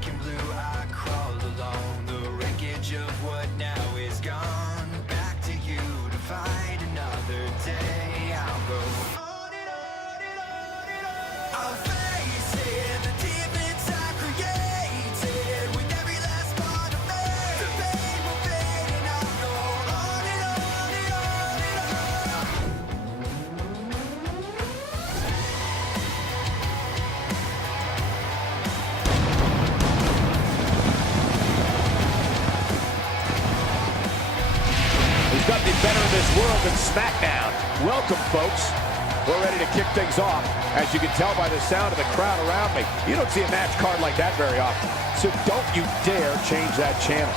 black and blue, I crawled along the wreckage of what now is gone. Back to you to fight another day. I'll go on and on and on and on. I'll face it, the demons I created with every last part of me. The pain will fade and I'll go on and on and on and on. There's nothing better in this world than Smackdown. Welcome, folks. We're ready to kick things off. As you can tell by the sound of the crowd around me, you don't see a match card like that very often. So don't you dare change that channel.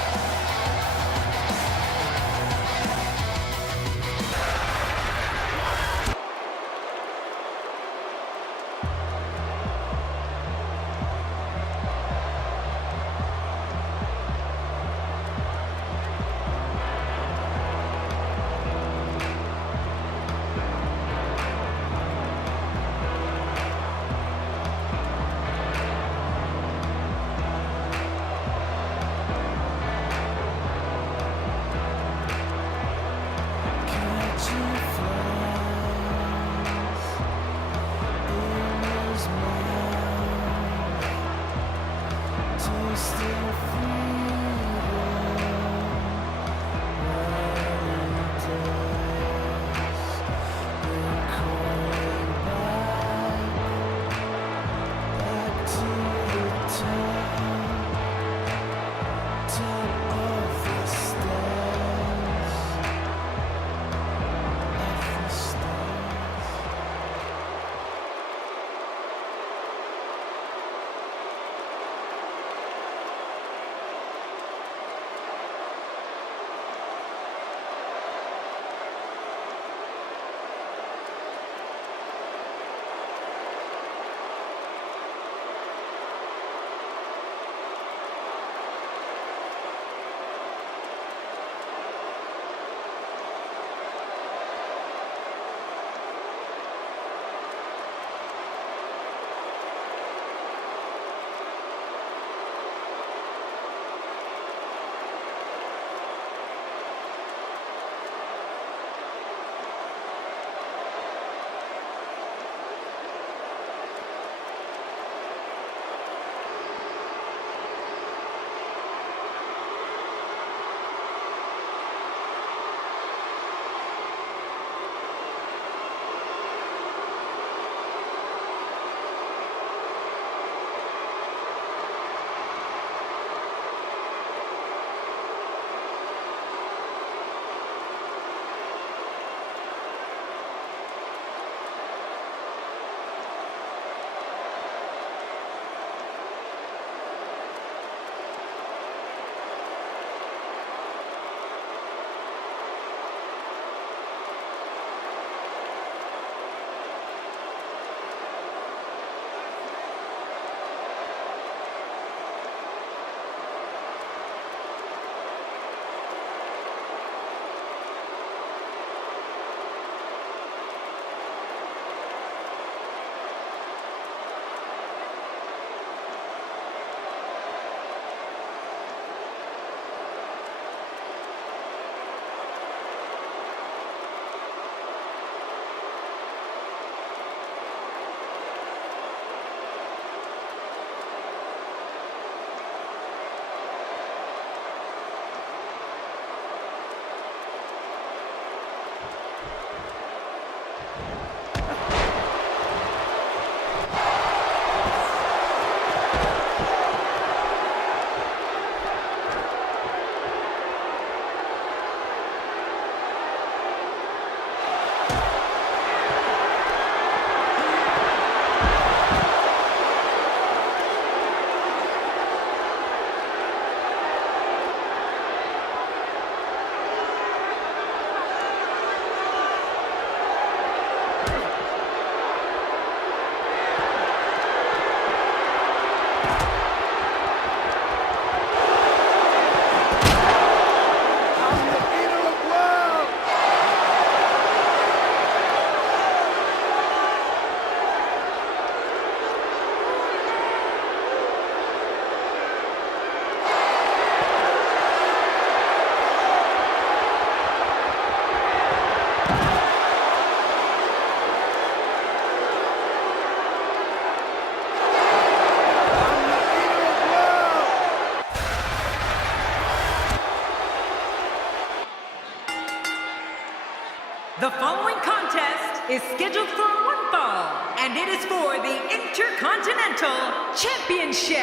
is for the Intercontinental Championship.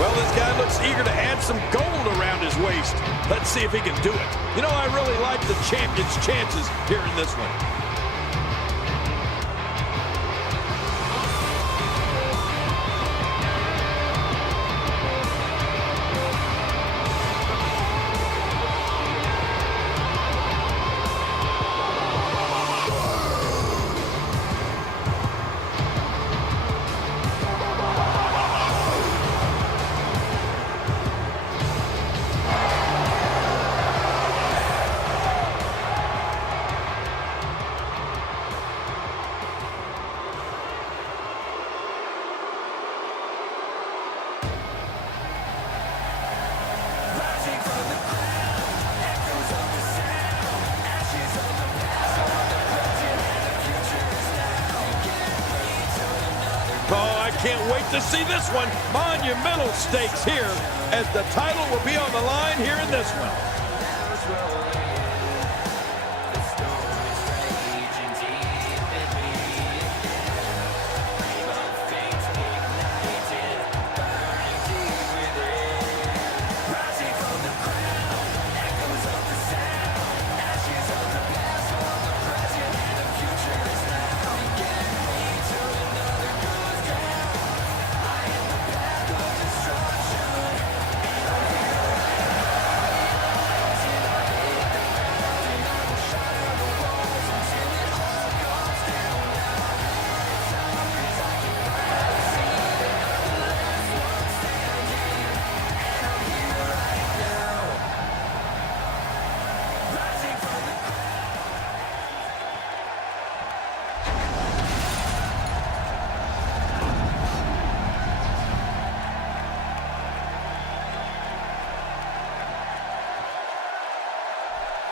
Well, this guy looks eager to add some gold around his waist. Let's see if he can do it. You know, I really like the champion's chances here in this one. Oh, I can't wait to see this one. Monumental stakes here as the title will be on the line here in this one.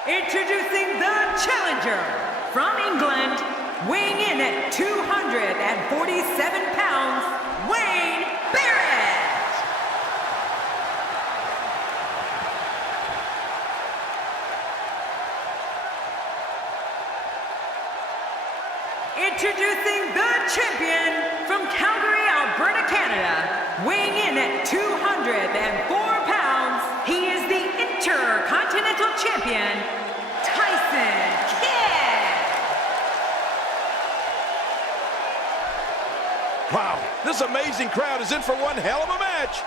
Introducing the challenger from England, weighing in at 247 pounds, Wayne Barrett. Introducing the champion from Calgary, Alberta, Canada, weighing in at 204 pounds, he is the Intercontinental Champion, Tyson Kidd. Wow, this amazing crowd is in for one hell of a match.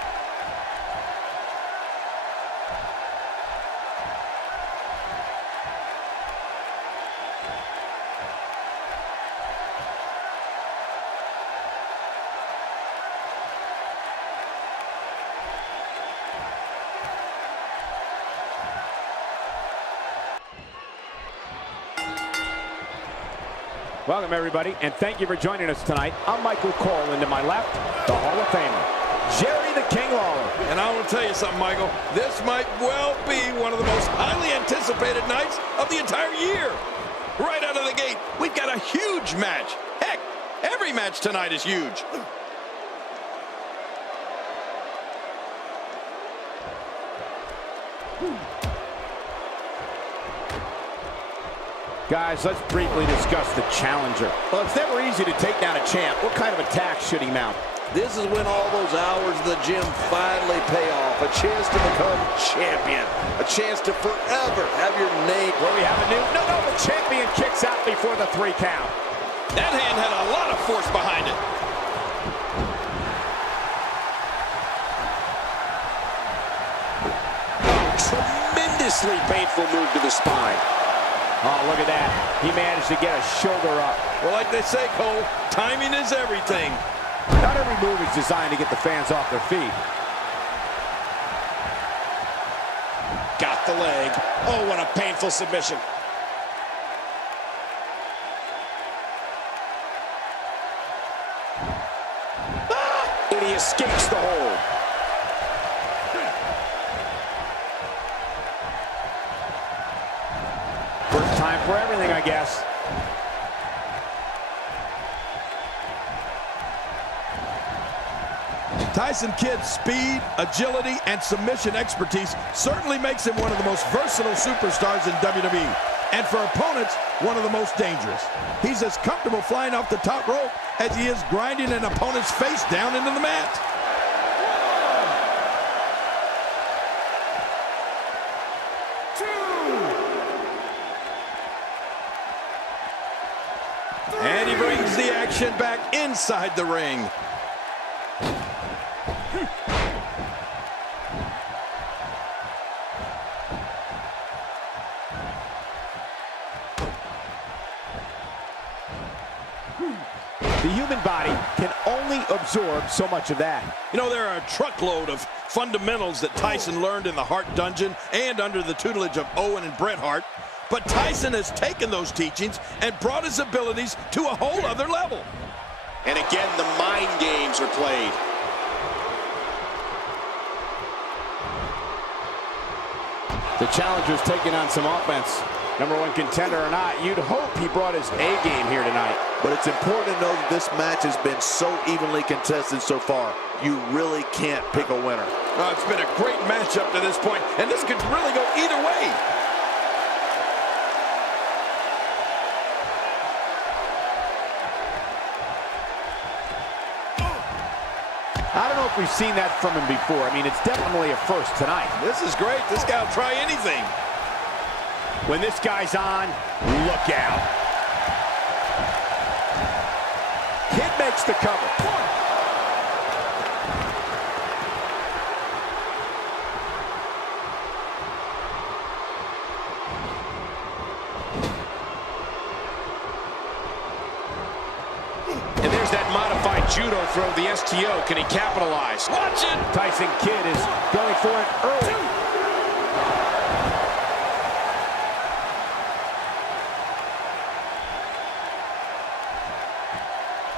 Welcome, everybody, and thank you for joining us tonight. I'm Michael Cole, and to my left, the Hall of Famer, Jerry the King Lawler. And I want to tell you something, Michael. This might well be one of the most highly anticipated nights of the entire year. Right out of the gate, we've got a huge match. Heck, every match tonight is huge. Guys, let's briefly discuss the challenger. Well, it's never easy to take down a champ. What kind of attack should he mount? This is when all those hours in the gym finally pay off. A chance to become champion. A chance to forever have your name. Will we have a new? No, the champion kicks out before the 3 count. That hand had a lot of force behind it. Tremendously painful move to the spine. Oh, look at that. He managed to get a shoulder up. Well, like they say, Cole, timing is everything. Not every move is designed to get the fans off their feet. Got the leg. Oh, what a painful submission. And he escapes the hold. First time for everything, I guess. Tyson Kidd's speed, agility, and submission expertise certainly makes him one of the most versatile superstars in WWE. And for opponents, one of the most dangerous. He's as comfortable flying off the top rope as he is grinding an opponent's face down into the mat. And he brings the action back inside the ring. The human body can only absorb so much of that. You know, there are a truckload of fundamentals that Tyson learned in the Hart Dungeon and under the tutelage of Owen and Bret Hart. But Tyson has taken those teachings and brought his abilities to a whole other level. And again, the mind games are played. The challenger's taking on some offense. Number one contender or not, you'd hope he brought his A game here tonight. But it's important to know that this match has been so evenly contested so far. You really can't pick a winner. Oh, it's been a great match up to this point, and this could really go either way. I don't know if we've seen that from him before. I mean, it's definitely a first tonight. This is great. This guy will try anything. When this guy's on, look out. Kid makes the cover. And there's that modified judo throw, the STO. Can he capitalize? Watch it! Tyson Kidd is going for it early.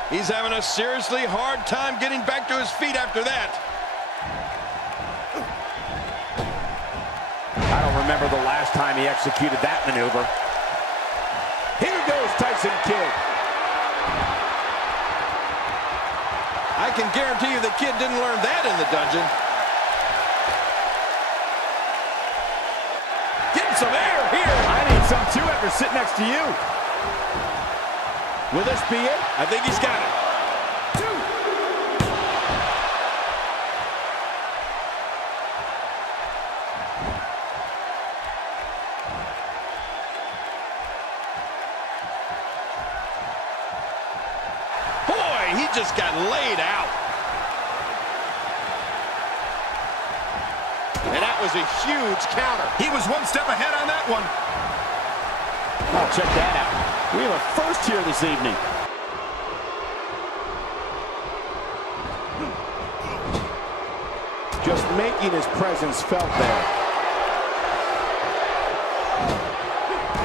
He's having a seriously hard time getting back to his feet after that. I don't remember the last time he executed that maneuver. Here goes Tyson Kidd. I can guarantee you the kid didn't learn that in the dungeon. Getting some air here. I need some too after sitting next to you. Will this be it? I think he's got it. Boy, he just got laid out. And that was a huge counter. He was one step ahead on that one. Oh, check that out. We have a first here this evening. Just making his presence felt there.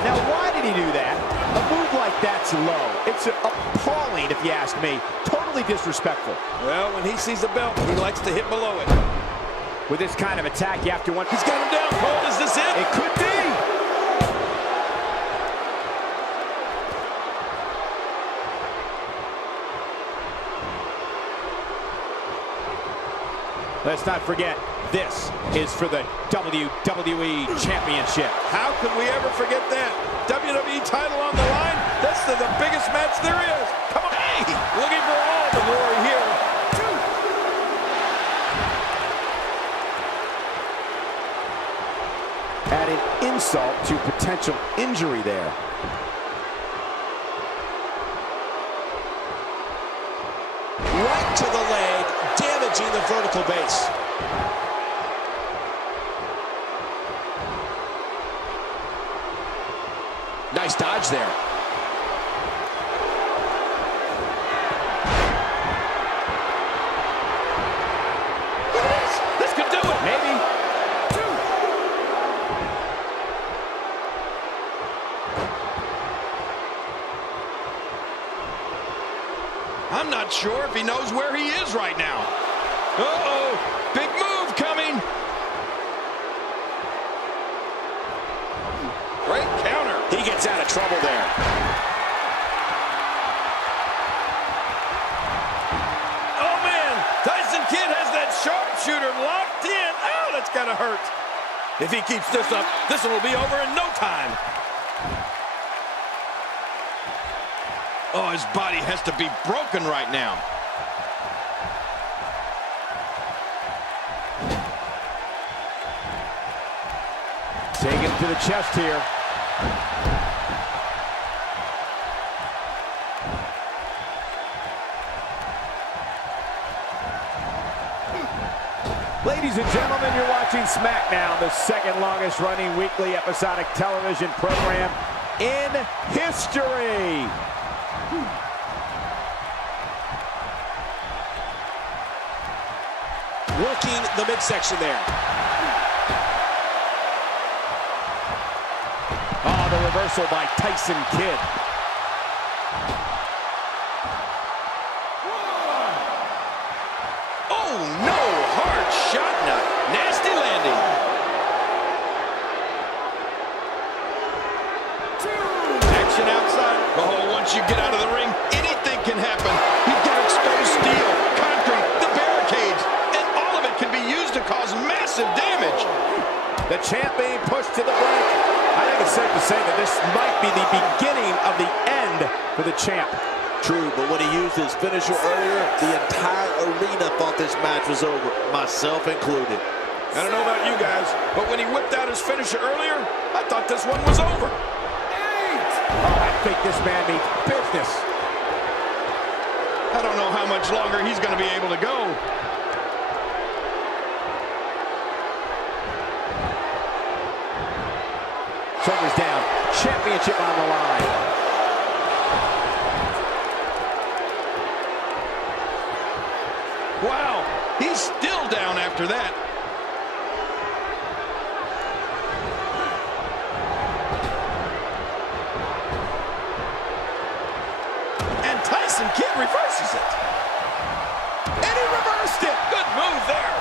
Now, why did he do that? A move like that's low. It's appalling, if you ask me. Totally disrespectful. Well, when he sees the belt, he likes to hit below it. With this kind of attack, you have to wonder. He's got him down, Cole. Is this it? It could be. Let's not forget, this is for the WWE Championship. How could we ever forget that? WWE title on the line? That's the biggest match there is. Come on. Hey, looking for all the glory here. Added insult to potential injury there. Right to the leg, damaging the vertical base. Nice dodge there. Look at this. This could do it. Maybe. I'm not sure if he knows where he is right now. Uh-oh. Big move coming. Great counter. He gets out of trouble there. Oh, man. Tyson Kidd has that sharpshooter locked in. Oh, that's got to hurt. If he keeps this up, this one will be over in no time. Oh, his body has to be broken right now. Taking it to the chest here. Ladies and gentlemen, you're watching Smackdown, the second longest running weekly episodic television program in history. Working the midsection there. Oh, the reversal by Tyson Kidd. Oh, no. Hard shot. Nasty landing. Action outside. Oh, once you get out of the ring, anything can happen. You've got exposed steel, concrete, the barricades, and all of it can be used to cause massive damage. The champ being pushed to the brink. I think it's safe to say that this might be the beginning of the end for the champ. True, but when he used his finisher earlier, the entire arena thought this match was over, myself included. I don't know about you guys, but when he whipped out his finisher earlier, I thought this one was over. Oh, I think this man means business. I don't know how much longer he's going to be able to go. Shoulders down, championship on the line. Wow, he's still down after that. And Tyson Kidd reverses it. And he reversed it. Good move there.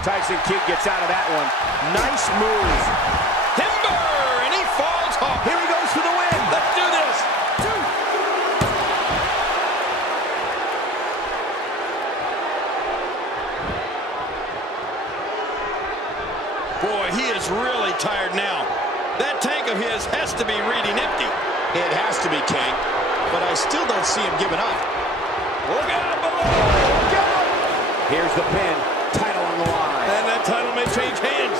Tyson Kidd gets out of that one. Nice move. Timber, and he falls off. Here he goes for the win. Let's do this. Boy, he is really tired now. That tank of his has to be reading empty. It has to be, King, but I still don't see him giving up. Look out below! Look out! Here's the pin. Title on the line. And that title may change hands.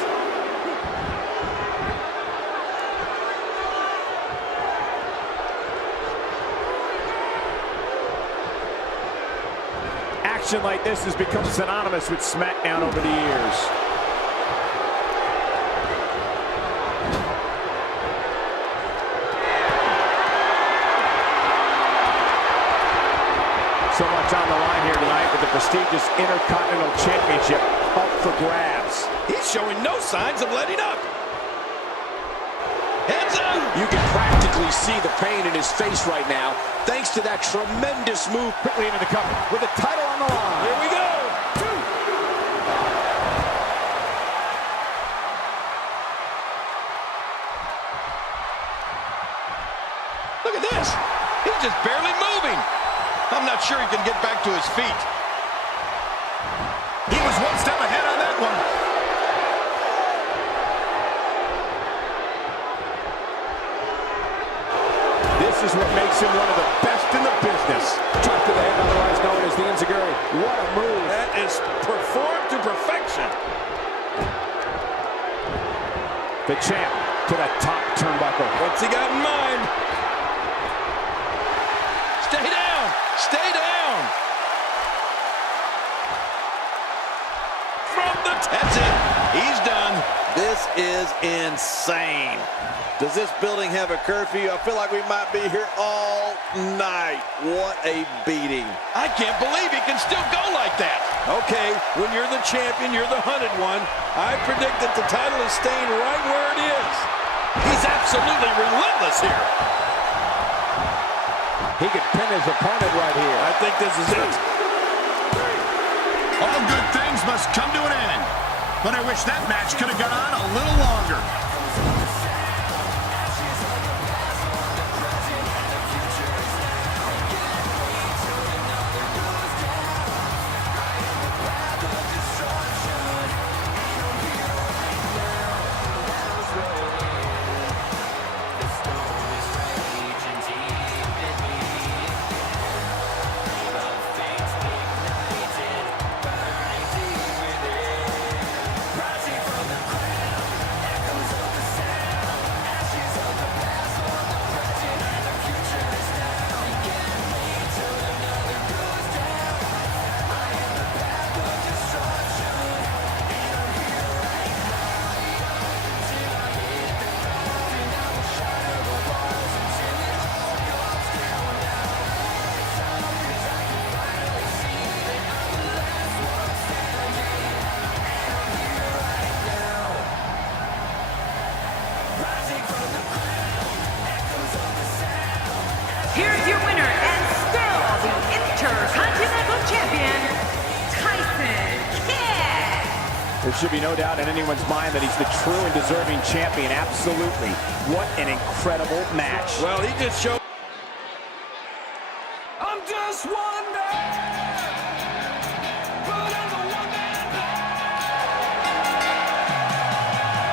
Action like this has become synonymous with Smackdown over the years. So much on the line here tonight with the prestigious Intercontinental Championship up for grabs. He's showing no signs of letting up. Heads up! You can practically see the pain in his face right now, thanks to that tremendous move. Quickly into the cover with the title on the line. Here we go! Look at this! He's just barely moving. I'm not sure he can get back to his feet. He was one step ahead on that one. This is what makes him one of the best in the business. Drop to the head, otherwise known as the enziguri. What a move. That is performed to perfection. The champ to the top turnbuckle. What's he got in mind? Stay down! Stay down! From the... That's it. He's done. This is insane. Does this building have a curfew? I feel like we might be here all night. What a beating. I can't believe he can still go like that. Okay, when you're the champion, you're the hunted one. I predict that the title is staying right where it is. He's absolutely relentless here. He could pin his opponent right here. I think this is it. All good things must come to an end. but I wish that match could have gone on a little longer. Here's your winner and still the Intercontinental Champion, Tyson Kidd. There should be no doubt in anyone's mind that he's the true and deserving champion. Absolutely. What an incredible match. Well, he just showed. I'm just one man, but I'm the one man band.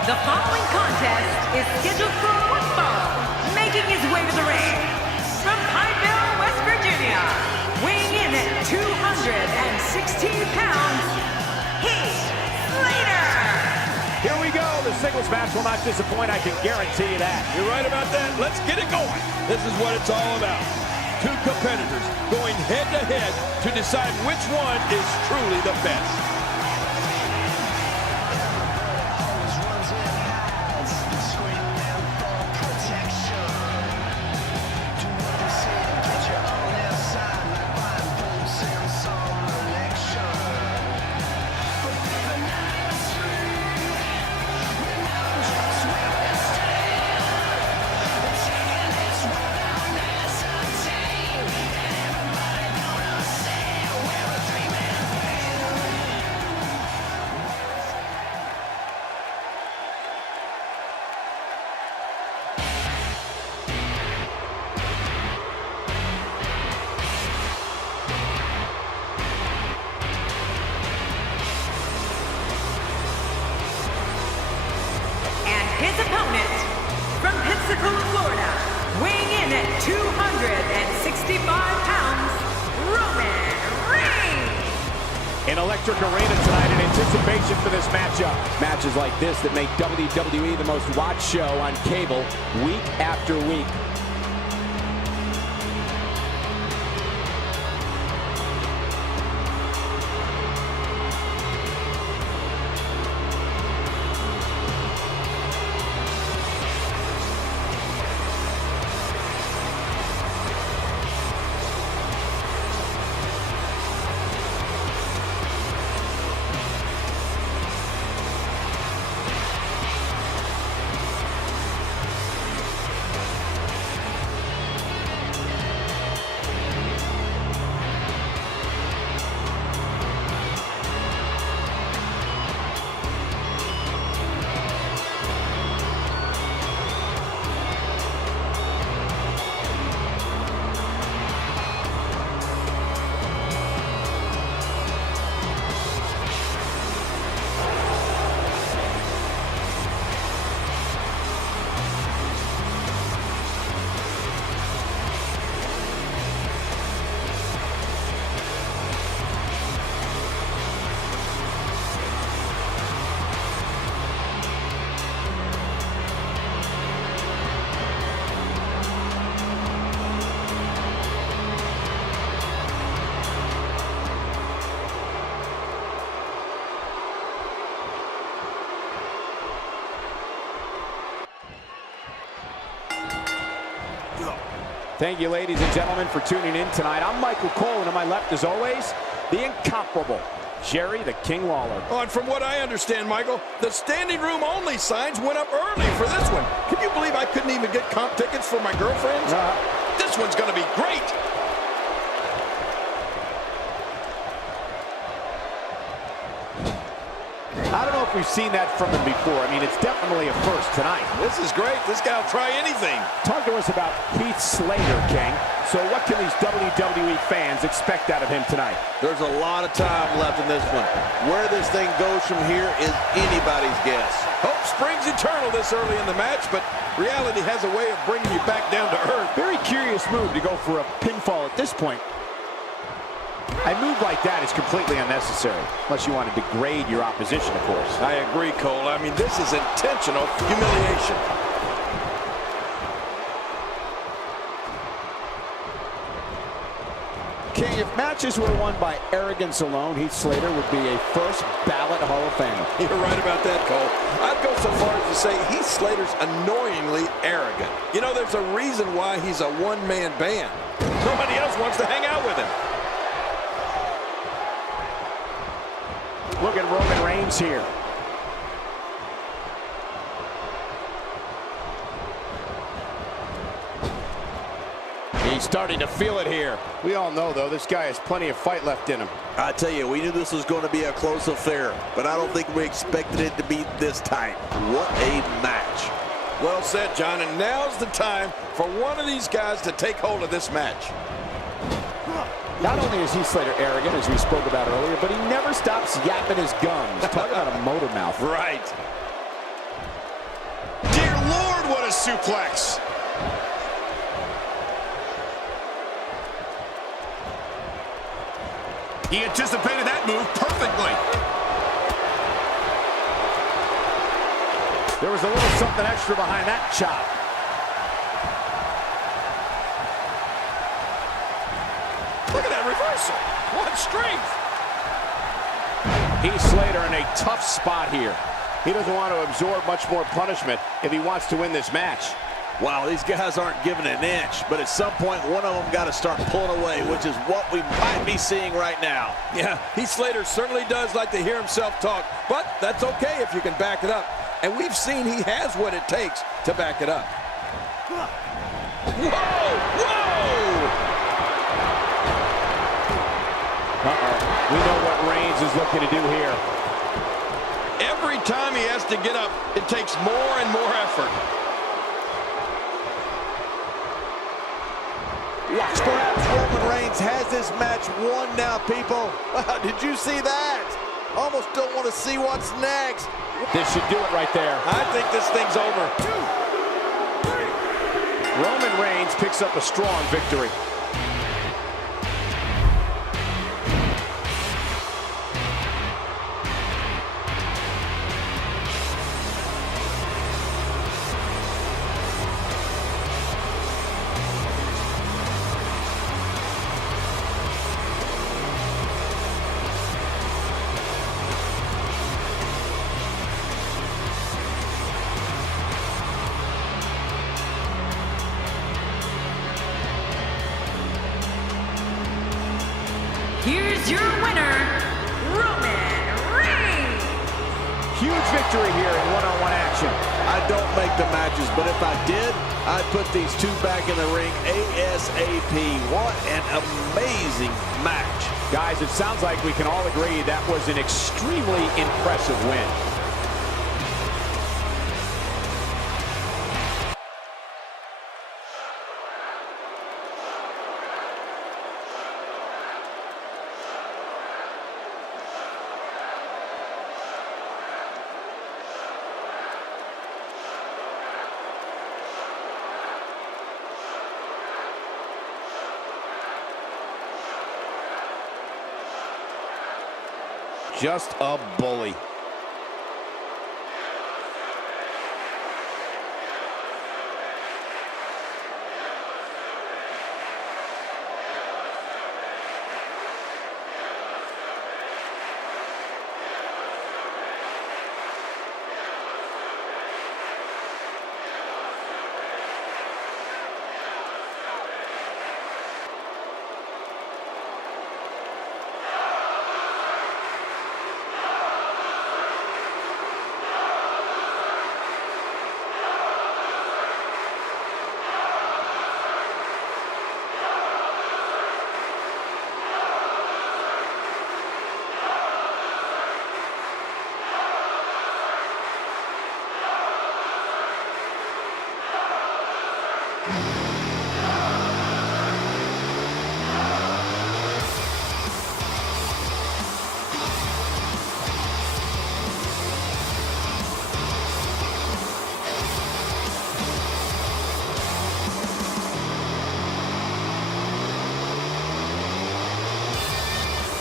The following contest is scheduled for one fall. Making his way to the ring from Pineville, West Virginia, weighing in at 216 pounds, Heath Slater. Here we go. The singles match will not disappoint. I can guarantee you that. You're right about that. Let's get it going. This is what it's all about. Two competitors going head-to-head to decide which one is truly the best. His opponent, from Pensacola, Florida, weighing in at 265 pounds, Roman Reigns. An electric arena tonight in anticipation for this matchup. Matches like this that make WWE the most watched show on cable week after week. Thank you, ladies and gentlemen, for tuning in tonight. I'm Michael Cole, and on my left, as always, the incomparable Jerry the King Lawler. Oh, and from what I understand, Michael, the standing room only signs went up early for this one. Can you believe I couldn't even get comp tickets for my girlfriends? This one's going to be great. I don't know if we've seen that from him before. I mean, it's definitely a first tonight. This is great. This guy will try anything. Talk to us about Heath Slater, King. So what can these WWE fans expect out of him tonight? There's a lot of time left in this one. Where this thing goes from here is anybody's guess. Hope springs eternal this early in the match, but reality has a way of bringing you back down to earth. Very curious move to go for a pinfall at this point. A move like that is completely unnecessary, unless you want to degrade your opposition, of course. I agree, Cole. I mean, this is intentional humiliation. King, if matches were won by arrogance alone, Heath Slater would be a first ballot Hall of Famer. You're right about that, Cole. I'd go so far as to say Heath Slater's annoyingly arrogant. You know, there's a reason why he's a one-man band. Nobody else wants to hang out with him. Look at Roman Reigns here. He's starting to feel it here. We all know, though, this guy has plenty of fight left in him. I tell you, we knew this was going to be a close affair, but I don't think we expected it to be this tight. What a match. Well said, John, and now's the time for one of these guys to take hold of this match. Not only is Heath Slater arrogant, as we spoke about earlier, but he never stops yapping his gums. Talk about a motor mouth. Right. Dear Lord, what a suplex. He anticipated that move perfectly. There was a little something extra behind that chop. Look at that reversal. What strength. Heath Slater in a tough spot here. He doesn't want to absorb much more punishment if he wants to win this match. Wow, these guys aren't giving an inch, but at some point, one of them got to start pulling away, which is what we might be seeing right now. Yeah, Heath Slater certainly does like to hear himself talk, but that's okay if you can back it up. And we've seen he has what it takes to back it up. Whoa! Whoa! Uh-oh. We know what Reigns is looking to do here. Every time he has to get up, it takes more and more effort. Watch, perhaps Roman Reigns has this match won now, people. Wow, did you see that? Almost don't want to see what's next. This should do it right there. I think this thing's over. Roman Reigns picks up a strong victory. Here's your winner, Roman Reigns. Huge victory here in one-on-one action. I don't make the matches, but if I did, I'd put these two back in the ring ASAP. What an amazing match. Guys, it sounds like we can all agree that was an extremely impressive win. Just a bully.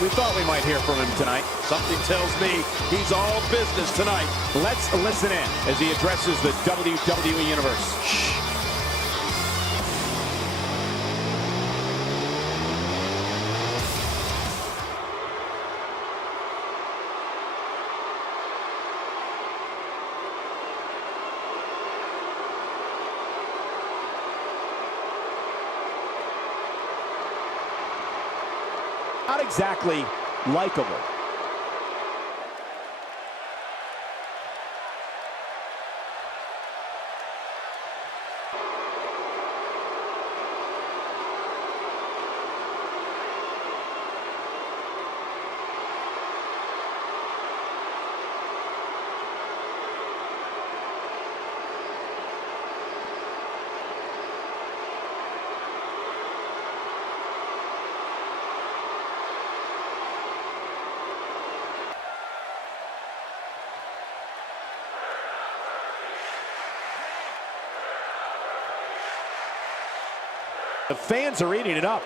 We thought we might hear from him tonight. Something tells me he's all business tonight. Let's listen in as he addresses the WWE Universe. Not exactly likable. The fans are eating it up.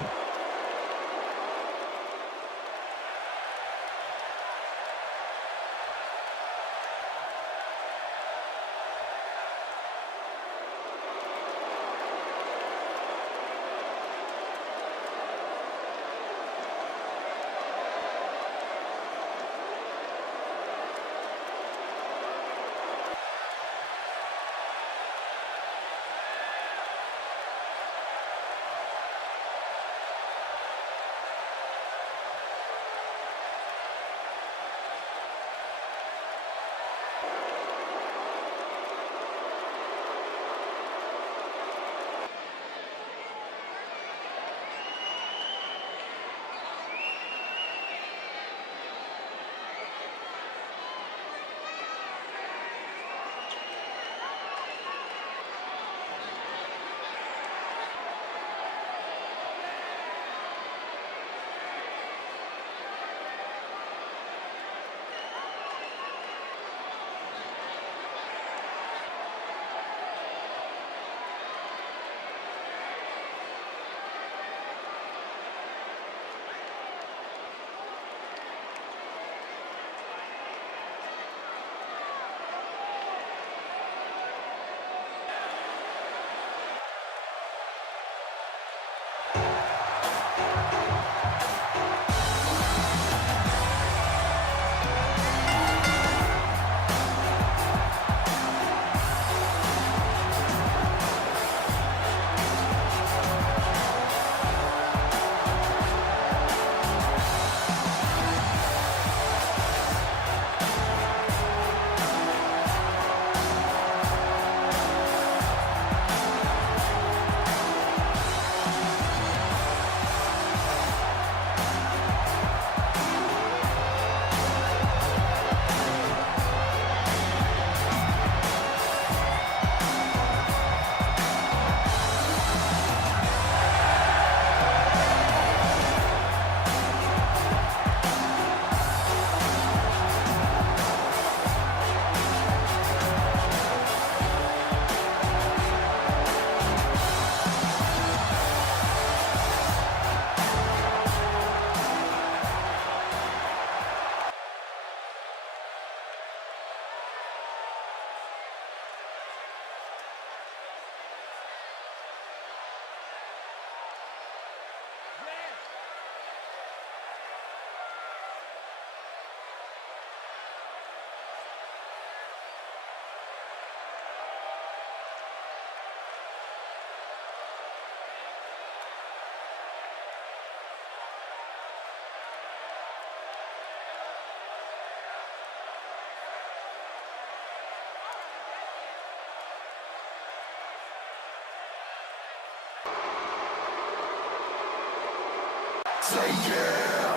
Say yeah.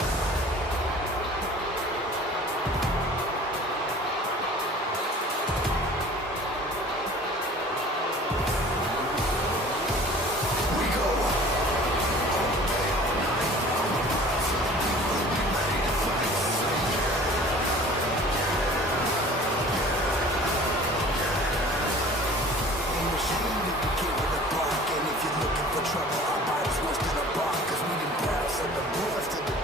We go all day, all night. I'm about to we'll be ready to fight. Say yeah. Ain't ashamed if you keep it apart. And if you're looking for trouble, our bodies worse than a bark. Cause we done passed and the boys to the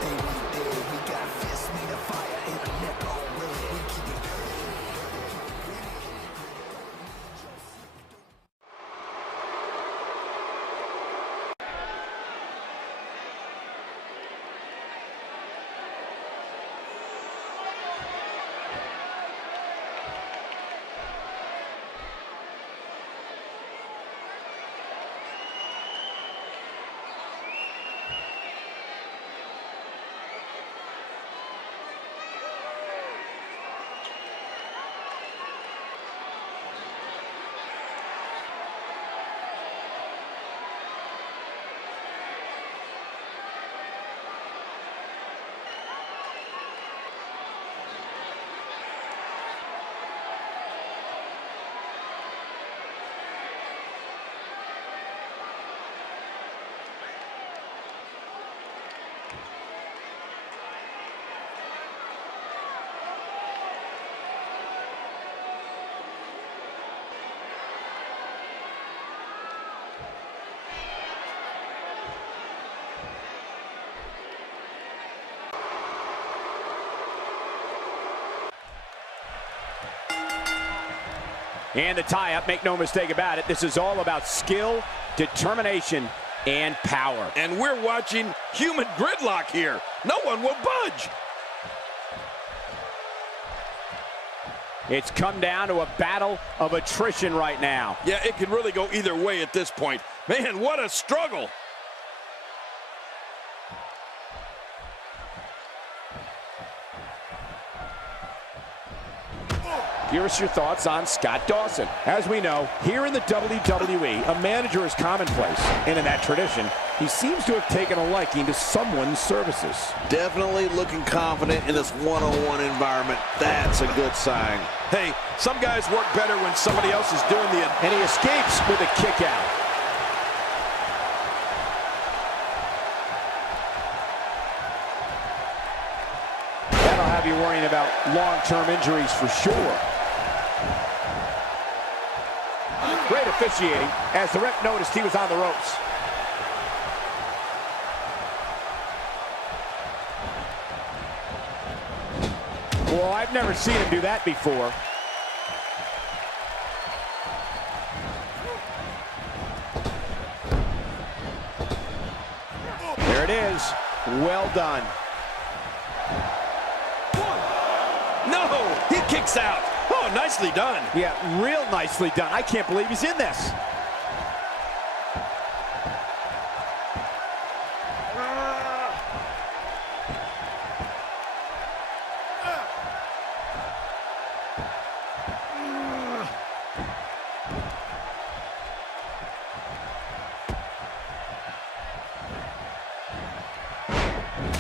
And the tie-up, make no mistake about it, this is all about skill, determination, and power. And we're watching human gridlock here. No one will budge. It's come down to a battle of attrition right now. Yeah, it could really go either way at this point. Man, what a struggle. Give us your thoughts on Scott Dawson. As we know, here in the WWE, a manager is commonplace. And in that tradition, he seems to have taken a liking to someone's services. Definitely looking confident in this one-on-one environment. That's a good sign. Hey, some guys work better when somebody else is doing the... And he escapes with a kick out. That'll have you worrying about long-term injuries for sure. Great officiating as the ref noticed he was on the ropes. Well, I've never seen him do that before. There it is. Well done. No, he kicks out. Oh, nicely done. Yeah, real nicely done. I can't believe he's in this.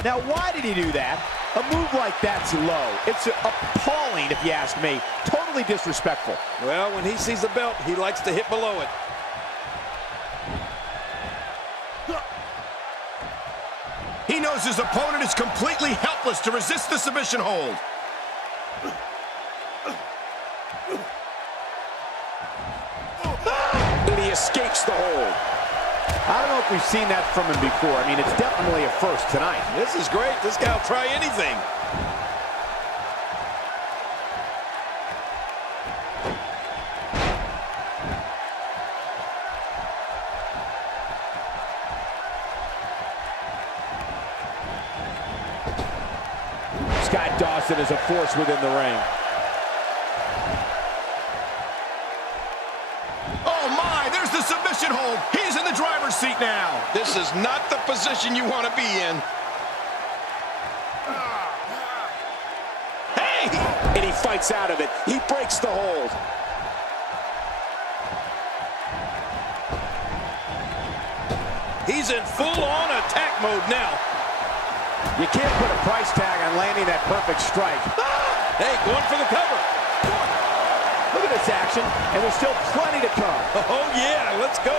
Now, why did he do that? A move like that's low. It's appalling, if you ask me. Totally disrespectful. Well, when he sees the belt, he likes to hit below it. He knows his opponent is completely helpless to resist the submission hold. And he escapes the hold. I don't know if we've seen that from him before. I mean, it's definitely a first tonight. This is great. This guy will try anything. Scott Dawson is a force within the ring. Oh my, there's the submission hold. He's in the driver's seat now. This is not the position you want to be in. Hey! And he fights out of it. He breaks the hold. He's in full-on attack mode now. You can't put a price tag on landing that perfect strike. Hey, going for the cover. Look at this action, and there's still plenty to come. Oh, yeah, let's go.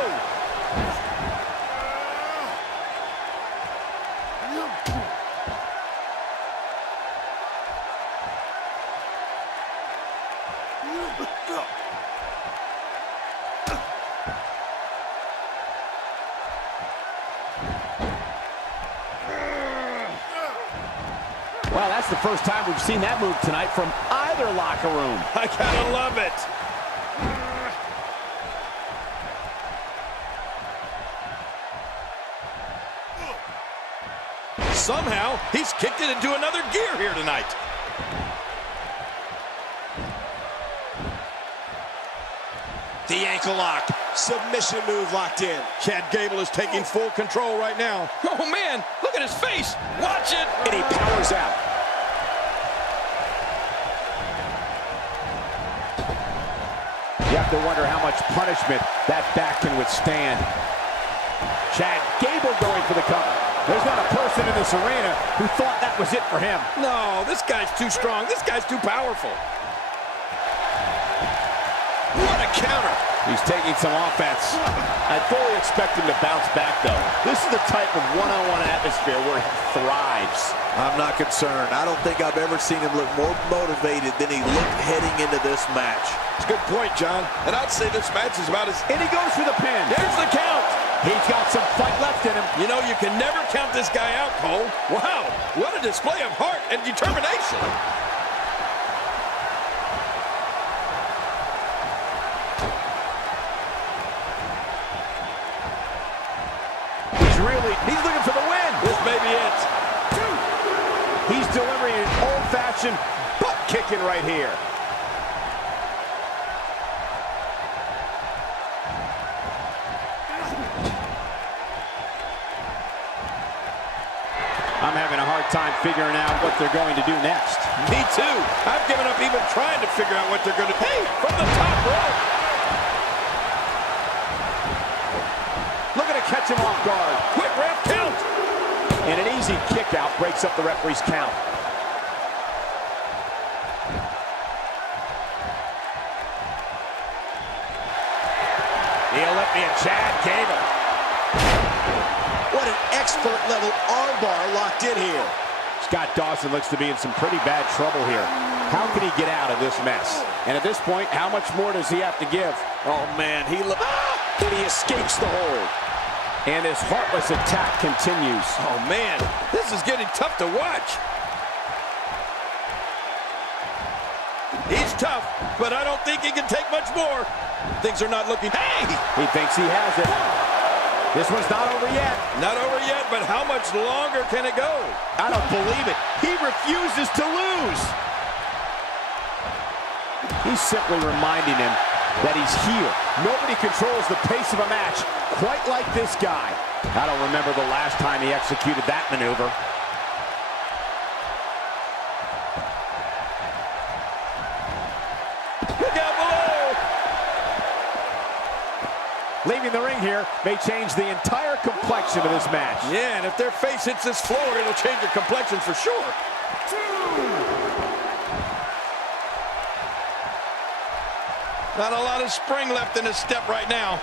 Well, that's the first time we've seen that move tonight from either locker room. I gotta love it. Somehow, he's kicked it into another gear here tonight. The ankle lock. Submission move locked in. Chad Gable is taking full control right now. Oh, man, look at his face. Watch it. And he powers out. You have to wonder how much punishment that back can withstand. Chad Gable going for the cover. There's not a person in this arena who thought that was it for him. No, this guy's too strong. This guy's too powerful. What a counter. He's taking some offense. I fully expect him to bounce back, though. This is the type of one-on-one atmosphere where he thrives. I'm not concerned. I don't think I've ever seen him look more motivated than he looked heading into this match. It's a good point, John. And I'd say this match is about as... And he goes for the pin. There's the count. He's got some fight left in him. You know, you can never count this guy out, Cole. Wow, what a display of heart and determination. he's looking for the win. This may be it. He's delivering an old-fashioned butt kicking right here. I'm having a hard time figuring out what they're going to do next. Me too. I've given up even trying to figure out what they're going to do. Hey, from the top rope. Looking to catch him off guard. Quick ref count. And an easy kick out breaks up the referee's count. The Olympian Chad Gable. What an expert-level armbar locked in here. Scott Dawson looks to be in some pretty bad trouble here. How can he get out of this mess? And at this point, how much more does he have to give? Oh, man, he escapes the hold. And his heartless attack continues. Oh, man, this is getting tough to watch. He's tough, but I don't think he can take much more. Things are not looking... Hey! He thinks he has it. This one's not over yet. Not over yet, but how much longer can it go? I don't believe it. He refuses to lose. He's simply reminding him that he's here. Nobody controls the pace of a match quite like this guy. I don't remember the last time he executed that maneuver. Look out below! Leaving the ring here may change the entire complexion of this match. Yeah, and if their face hits this floor, it'll change their complexion for sure. Not a lot of spring left in his step right now.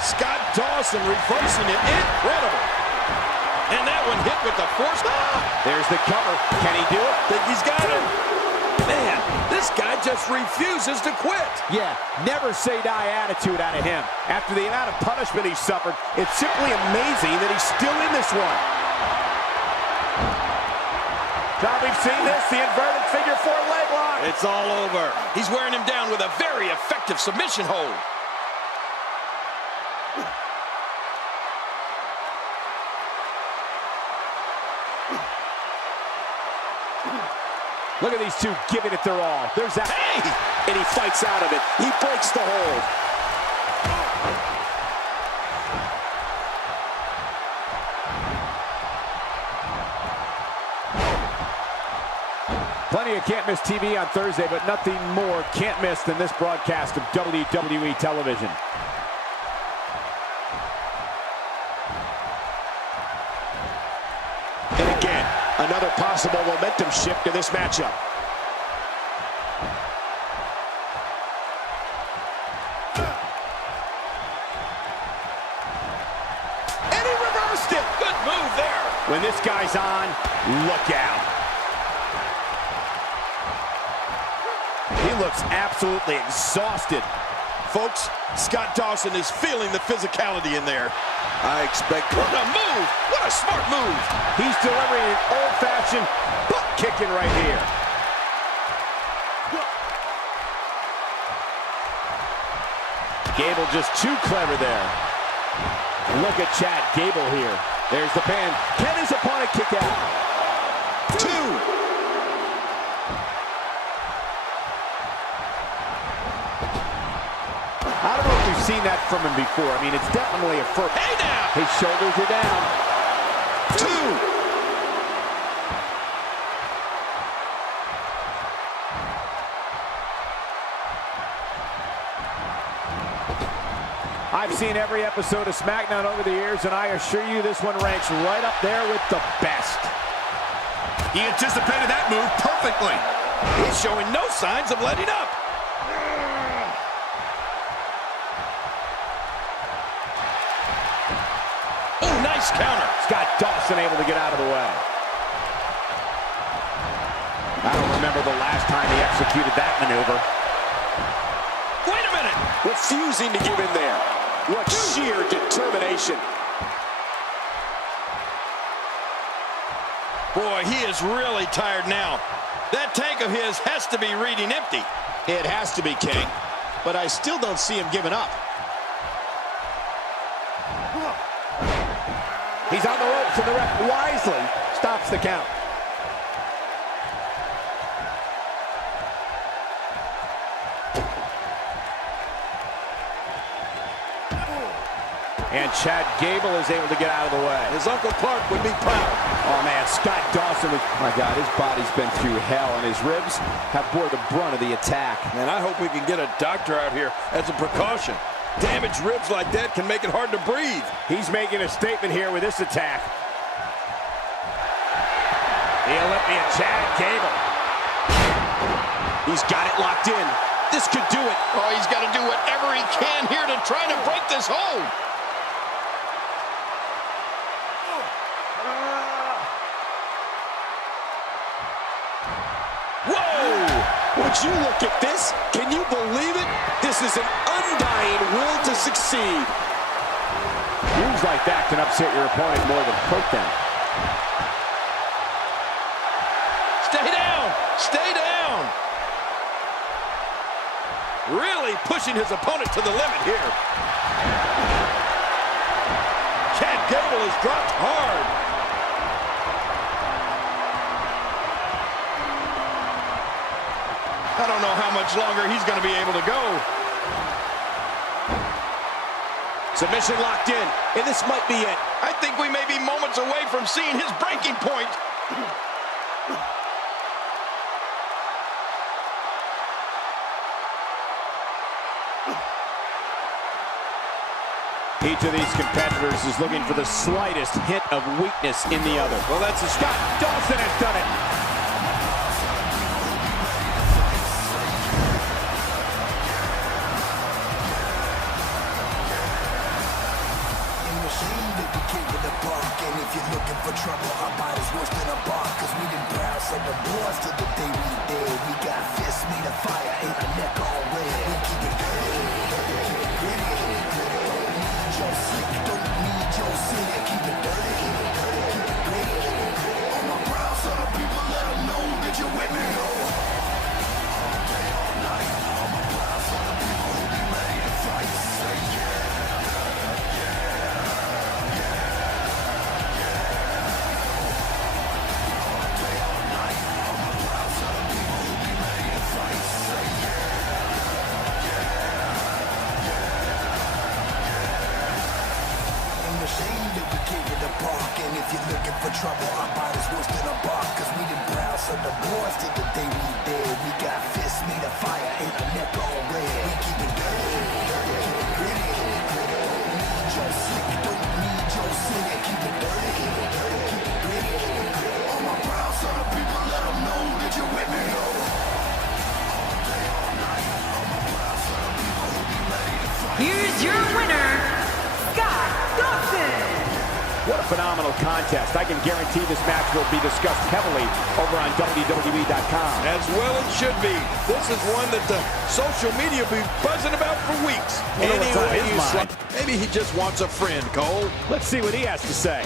Scott Dawson reversing it. Incredible. And that one hit with the force. There's the cover. Can he do it? Think he's got it. Man, this guy just refuses to quit. Yeah, never say die attitude out of him. After the amount of punishment he suffered, it's simply amazing that he's still in this one. Now we've seen this, the inverted figure four leg lock. It's all over. He's wearing him down with a very effective submission hold. Look at these two giving it their all. There's that. Hey! And he fights out of it. He breaks the hold. Plenty of can't miss TV on Thursday, but nothing more can't miss than this broadcast of WWE television. And again, another possible momentum shift in this matchup. And he reversed it. Good move there. When this guy's on, look out. He looks absolutely exhausted. Folks, Scott Dawson is feeling the physicality in there. I expect... What a move! What a smart move! He's delivering an old-fashioned butt kicking right here. Gable just too clever there. Look at Chad Gable here. There's the pin. Can his opponent kick out? 2. I don't know if we've seen that from him before. I mean, it's definitely a first. Hey now! His shoulders are down. 2. I've seen every episode of Smackdown over the years, and I assure you this one ranks right up there with the best. He anticipated that move perfectly. He's showing no signs of letting up. Oh, nice counter. Scott Dawson able to get out of the way. I don't remember the last time he executed that maneuver. Wait a minute. Refusing to give in there. What sheer determination. Boy, he is really tired now. That tank of his has to be reading empty. It has to be, King. But I still don't see him giving up. He's on the ropes, and the ref wisely stops the count. And Chad Gable is able to get out of the way. His Uncle Clark would be proud. Oh, man, Scott Dawson, my God, his body's been through hell, and his ribs have bore the brunt of the attack. Man, I hope we can get a doctor out here as a precaution. Damaged ribs like that can make it hard to breathe. He's making a statement here with this attack. The Olympian Chad Gable. He's got it locked in. This could do it. Oh, he's got to do whatever he can here to try to break this hold. Whoa! Would you look at this? Can you believe it? This is an undying will to succeed. Moves like that can upset your opponent more than hurt them. Stay down! Stay down! Really pushing his opponent to the limit here. Chad Gable is dropped hard. I don't know how much longer he's going to be able to go. Submission locked in, and this might be it. I think we may be moments away from seeing his breaking point. Each of these competitors is looking for the slightest hint of weakness in the other. Well, that's Scott Dawson has done it. If you're looking for trouble, our body's worse than a bar. Cause we done browse on the boards till the day we dead. We got fists made of fire and our neck all red. We keep it dirty, keep it gritty. Don't need your slick, don't need your sin. Keep it dirty, keep it gritty. On my brows, son of people, let them know that you're with me. All day, all night. On my brows, son of people who be ready to fight. Say yeah. And if you're looking for trouble, our body's worse than a bar. Cause we done browse on the boards till the day we dead. We got fists made of fire and our neck all red. We keep it dirty, keep it gritty. Don't need your slick, don't need your sin. Keep it dirty, keep it gritty. On my brows, son of people, let them know that you're with me. All day, all night. On my brows, son of people who be ready to fight. Here's your winner, Scott Dawson. What a phenomenal contest. I can guarantee this match will be discussed heavily over on WWE.com. As well it should be. This is one that the social media will be buzzing about for weeks. Wonder what's on his mind. Maybe he just wants a friend, Cole. Let's see what he has to say.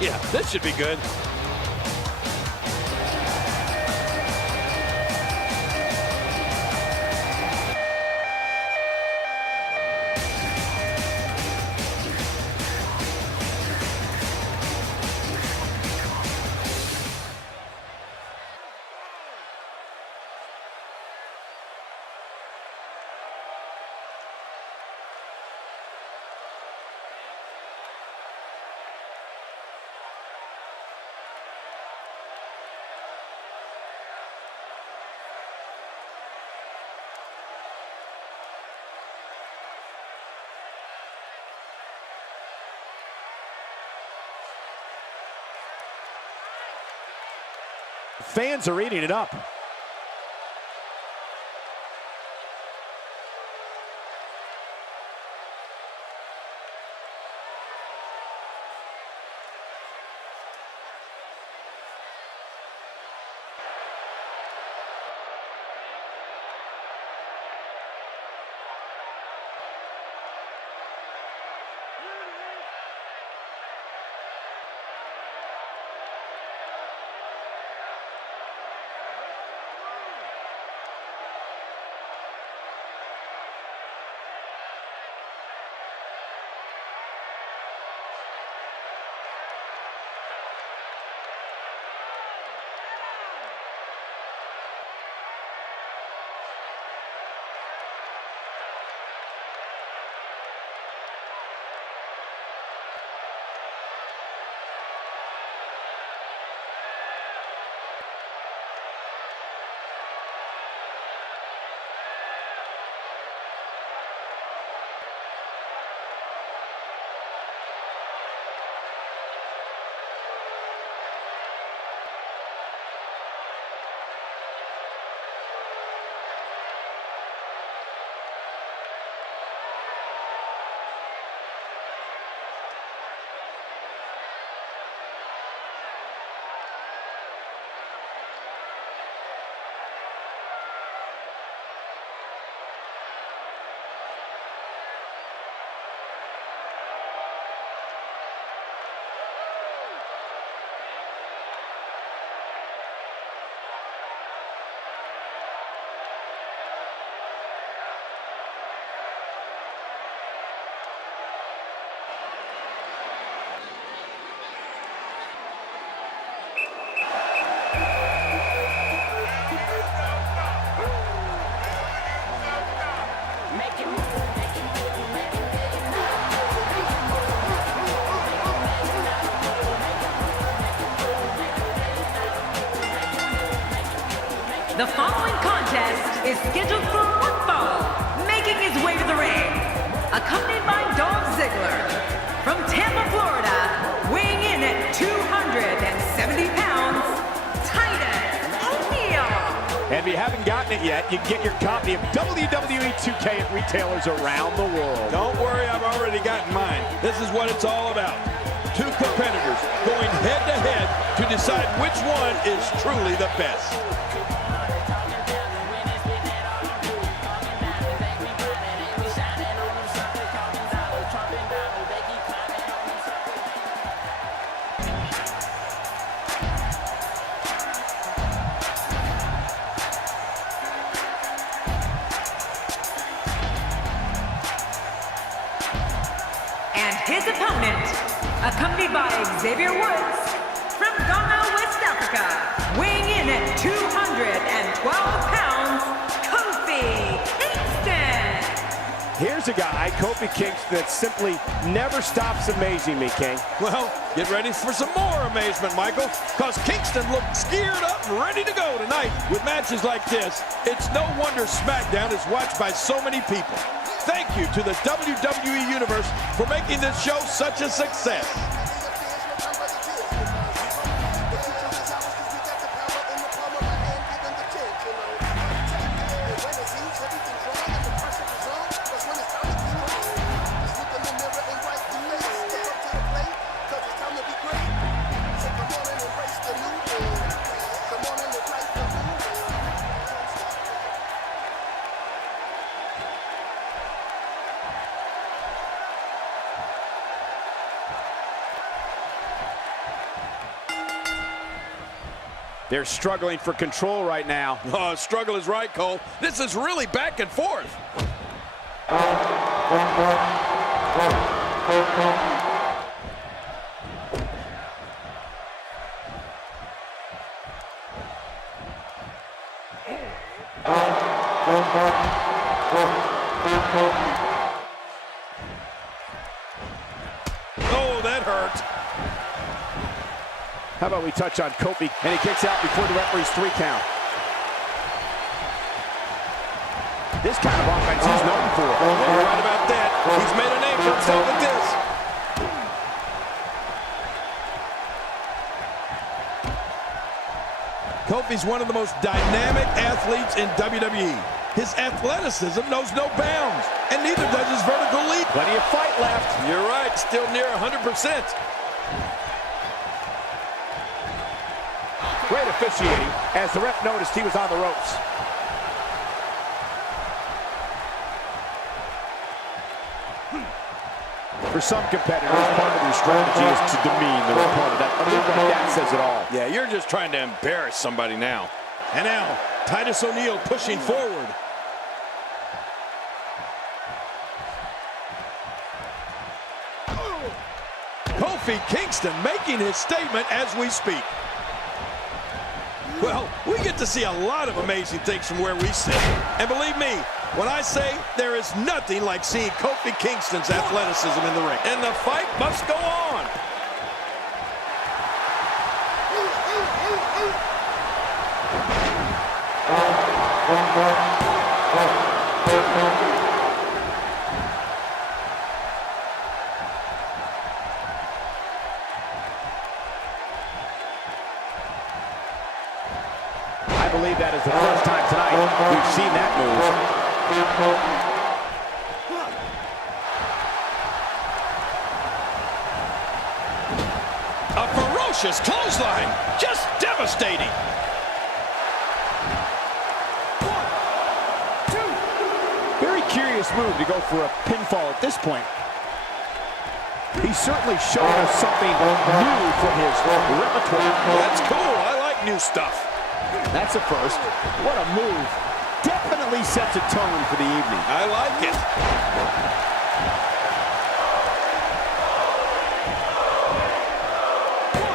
Yeah, this should be good. Fans are eating it up. The following contest is scheduled for one fall. Making his way to the ring, accompanied by Dolph Ziggler. From Tampa, Florida, weighing in at 270 pounds, Titus O'Neil. And if you haven't gotten it yet, you can get your copy of WWE 2K at retailers around the world. Don't worry, I've already gotten mine. This is what it's all about. Two competitors going head-to-head to decide which one is truly the best. And his opponent, accompanied by Xavier Woods, from Ghana, West Africa, weighing in at 212 pounds, Kofi Kingston. Here's a guy, Kofi Kingston, that simply never stops amazing me, King. Well, get ready for some more amazement, Michael, because Kingston looks geared up and ready to go tonight. With matches like this, it's no wonder Smackdown is watched by so many people. Thank you to the WWE Universe for making this show such a success. They're struggling for control right now. Oh, struggle is right, Cole. This is really back and forth. Oh, that hurt. How about we touch on Kofi, and he kicks out before the referee's 3 count. This kind of offense he's known for. You're right about that. He's made a name for himself with this. Kofi's one of the most dynamic athletes in WWE. His athleticism knows no bounds, and neither does his vertical leap. Plenty of fight left. You're right, still near 100%. Great officiating as the ref noticed he was on the ropes. For some competitors, part of their strategy is to demean their opponent. A move like that says it all. Yeah, you're just trying to embarrass somebody now. And now, Titus O'Neil pushing forward. Kofi Kingston making his statement as we speak. Well, we get to see a lot of amazing things from where we sit. And believe me, when I say there is nothing like seeing Kofi Kingston's athleticism in the ring. And the fight must go on. I believe that is the first time tonight we've seen that move. A ferocious clothesline, just devastating. 1, 2. Very curious move to go for a pinfall at this point. He's certainly showing us something new from his repertoire. That's cool. I like new stuff. That's a first. What a move. Definitely sets a tone for the evening. I like it.